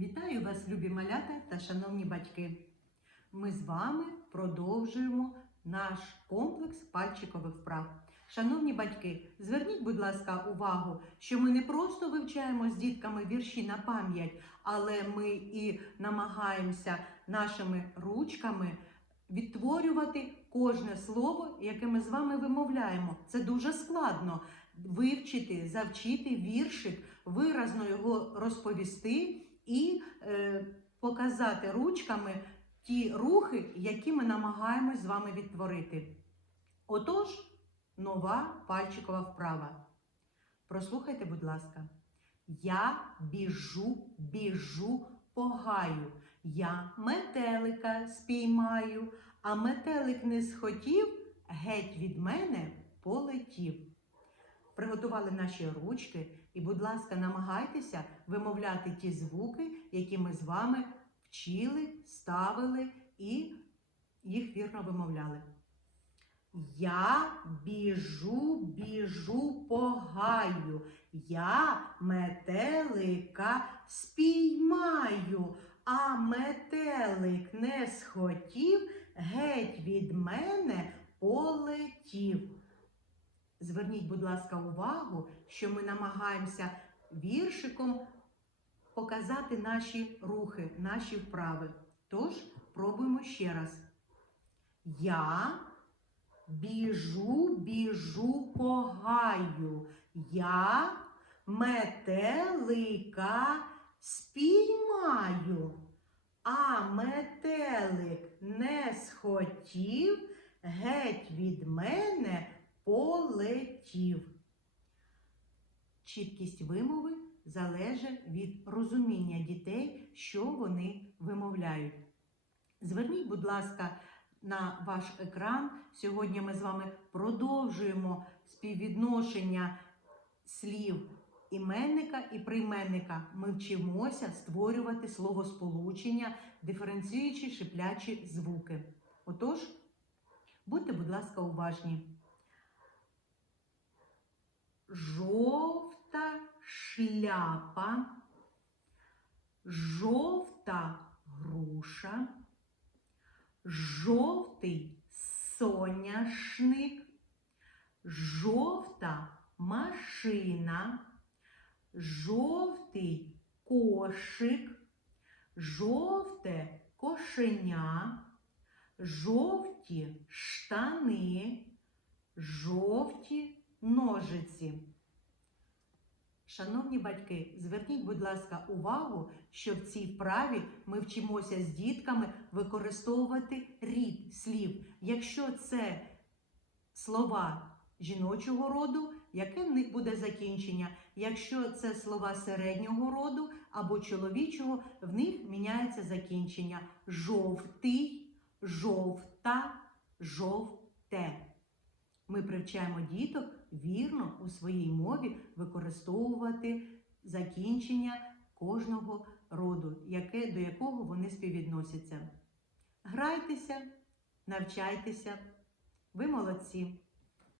Вітаю вас, любі малята та шановні батьки. Ми з вами продовжуємо наш комплекс пальчикових вправ. Шановні батьки, зверніть, будь ласка, увагу, що ми не просто вивчаємо з дітками вірші на пам'ять, але ми і намагаємося нашими ручками відтворювати кожне слово, яке ми з вами вимовляємо. Це дуже складно вивчити, завчити віршик, виразно його розповісти і е, показати ручками ті рухи, які ми намагаємось з вами відтворити. Отож, нова пальчикова вправа. Прослухайте, будь ласка. Я біжу, біжу по гаю. Я метелика спіймаю, а метелик не схотів, геть від мене полетів. Приготували наші ручки і, будь ласка, намагайтеся вимовляти ті звуки, які ми з вами вчили, ставили і їх вірно вимовляли. Я біжу, біжу по гаю. Я метелика спіймаю, а метелик не схотів, геть від мене полетів. Зверніть, будь ласка, увагу, що ми намагаємося віршиком показати наші рухи, наші вправи. Тож, пробуємо ще раз. Я біжу, біжу по гаю. Я метелика спіймаю, а метелик не схотів, геть від мене полетів. Чіткість вимови залежить від розуміння дітей, що вони вимовляють. Зверніть, будь ласка, на ваш екран. Сьогодні ми з вами продовжуємо співвідношення слів іменника і прийменника. Ми вчимося створювати словосполучення, диференціюючи шиплячі звуки. Отож, будьте, будь ласка, уважні. Жовта шляпа, жовта груша, жовтий соняшник, жовта машина, жовтий кошик, жовте кошеня, жовті штани, жовті ножиці. Шановні батьки, зверніть, будь ласка, увагу, що в цій вправі ми вчимося з дітками використовувати рід слів. Якщо це слова жіночого роду, яке в них буде закінчення? Якщо це слова середнього роду або чоловічого, в них міняється закінчення жовтий, жовта, жовте. Ми привчаємо діток вірно у своїй мові використовувати закінчення кожного роду, яке, до якого вони співвідносяться. Грайтеся, навчайтеся, ви молодці!